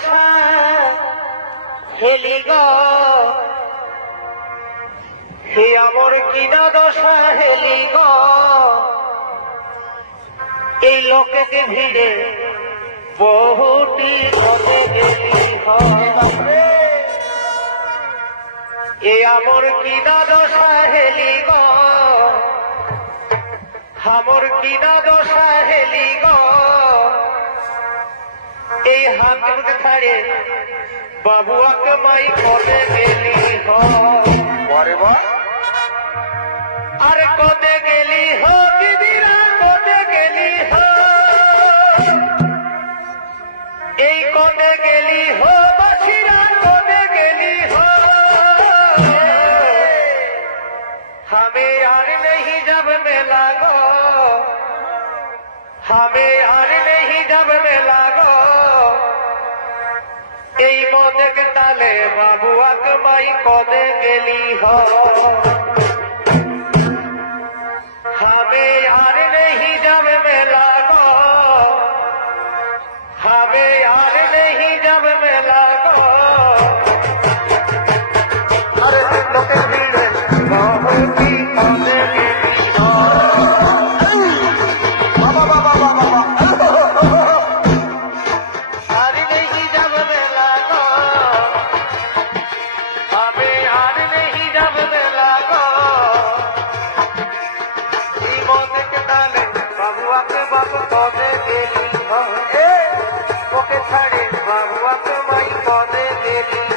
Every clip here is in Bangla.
আশা হেলি গ। হে আমার কিনা দশা হেলি গ। এই লোককে ভিড়ে বহুটি ঘটে গেলি এ আমার কিনা দশা হেলি গ। আমার কিনা দশা হেলি গা। এই হাত ছাড়ে বাবু আকমাই কবে গেলি হরে আর কবে গেলি হো? দিদিরা কবে গেলি গেলে বাবু আকমাই কদে গেলি হয় পদে দিলি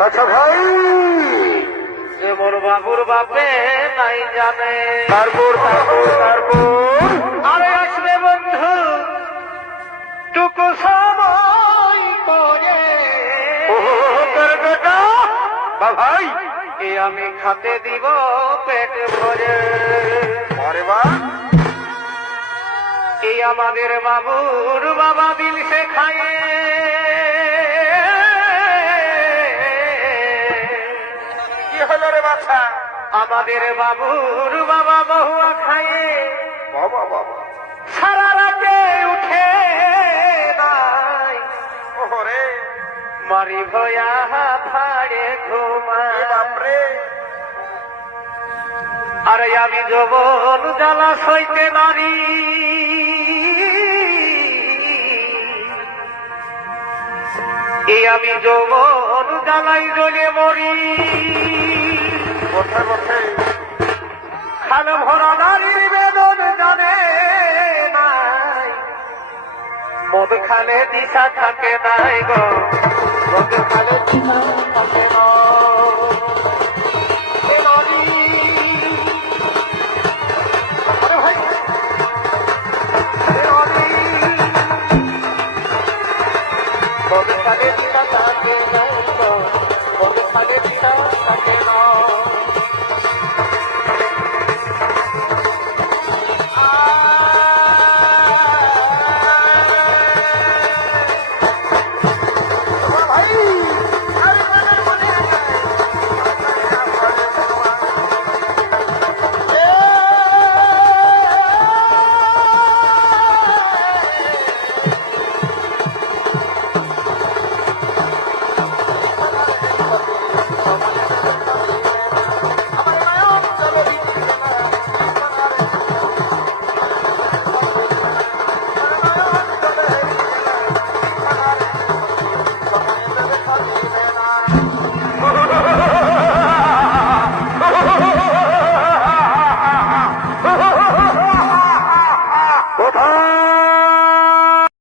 আচ্ছা ভাই। মোর বাবুর বাপে নাই জানে। তারপর তারপর তারপর। আরে আসবে বন্ধু টুকু সময় পরে। ও তোর বেটা? বা ভাই। এ আমি খাতে দিব পেট ভরে। আরে বা। এই আমাদের বাবুর বাবা দিল সে খায়ে। কি হলো রে বাচ্চা আমাদের বাবুর বাবা বহুয়া খায়ে বাবা বাবা। সারা রাতে উঠে ওরে মারি ভয়া ফাড়ে ঘুমায়। বাপরে আরে আমি যবন জ্বালা সইতে নারী এই আমি যবন জ্বালাই জ্বলে মরি। খালে দিশা থাকে নাই গো। খালে দিশা থাকে না